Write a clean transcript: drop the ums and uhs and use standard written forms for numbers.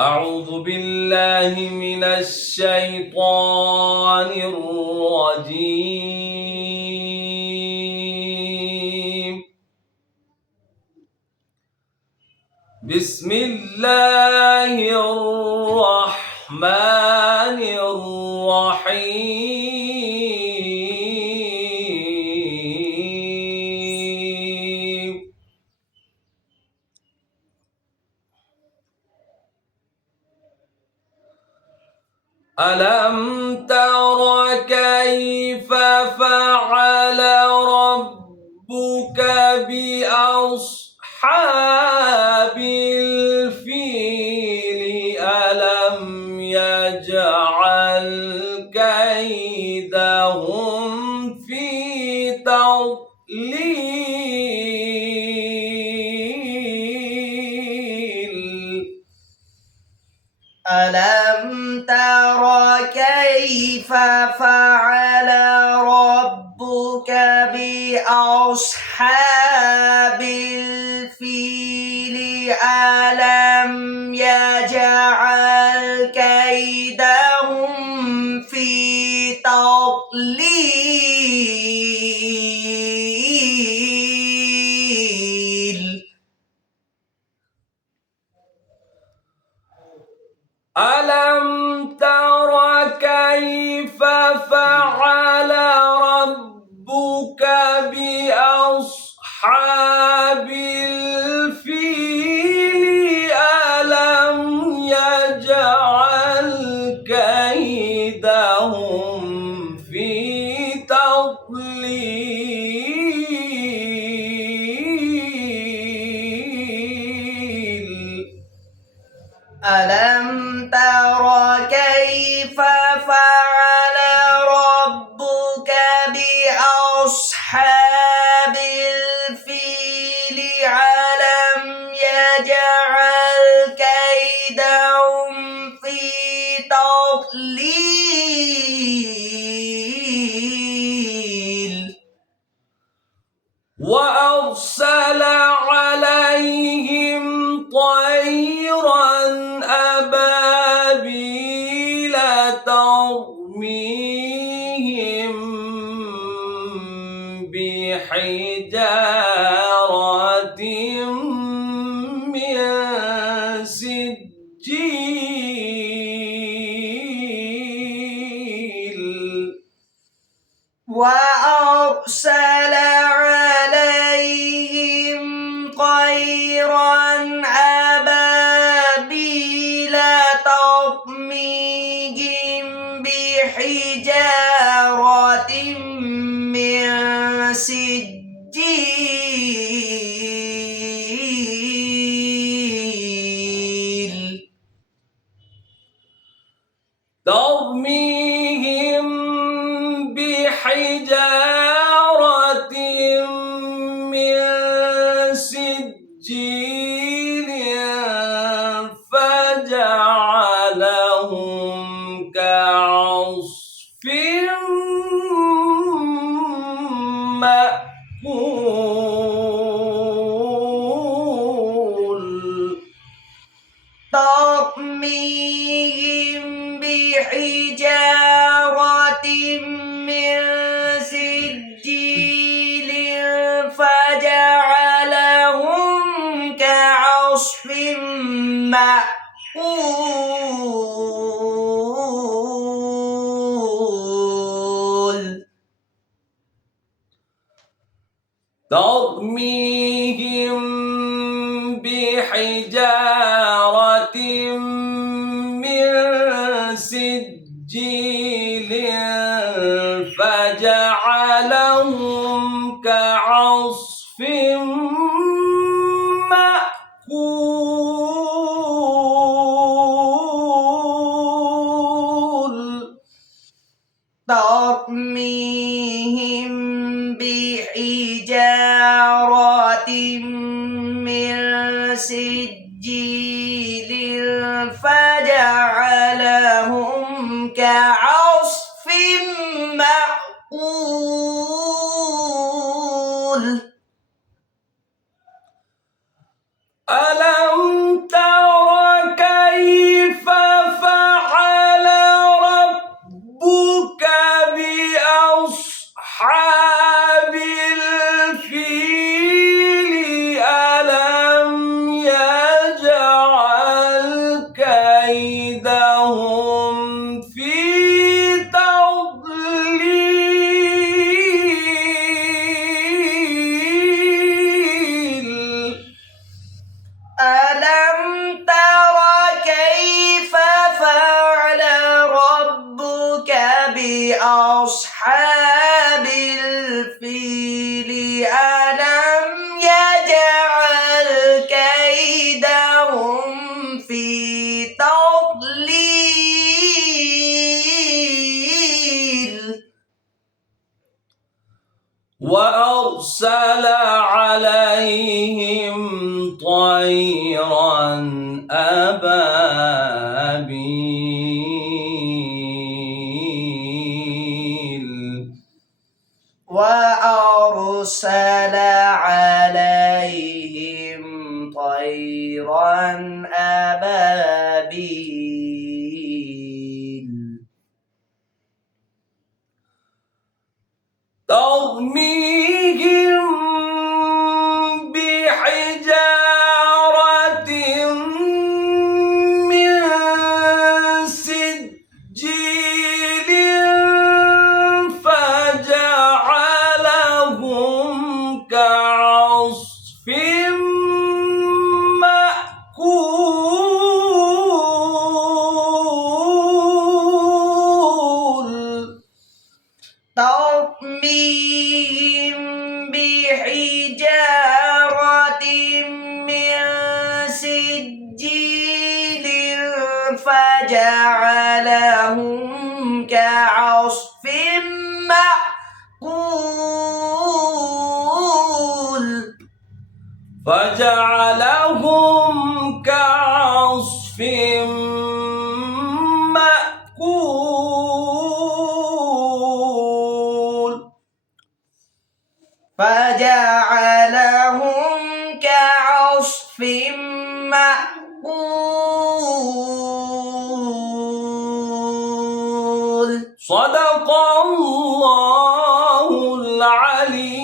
أعوذ بالله من الشيطان الرجيم. بسم الله الرحمن الرحيم. ألم تر كيف فعل ربك بأصحاب الفيل ألم يجعل كيدهم في تضليل. ألم تر كيف فعل ربك بأصحاب الفيل ألم يجعل كيدهم في تضليل. ألم تر كيف فعل ربك بأصحاب الفيل ألم يجعل كيدهم في تضليل. ألم تر كيف فعل ربك بأصحاب الفيل ألم يجعل كيدهم في تضليل. وأرسل عليهم طيرا أبابيل ترميهم بحجارة من سجيل. وأرسل عليهم طيرا أبابيل ترميهم بحجارة من سجيل. ترميهم بحجارة من سجيل فجعلهم كعصف مأكول. ترميهم بحجارة من سجيل فجعلهم كعصف مأكول. ترميهم بحجارة من سجيل فجعلهم كعصف مأكول. ترميهم بحجارة من سجيل فجعلهم كعصف مأكول. ألم تر كيف عليهم طيرا أبابيل وأرسل عليهم طيرا أبابيل ترميهم بحجارة من سجيل فجعلهم كعصف مأكول ترميهم بحجارة من سجيل فجعلهم كعصف مأكول فجعلهم كعصف مأكول فجعلهم كعصف مأكول صدق الله العلي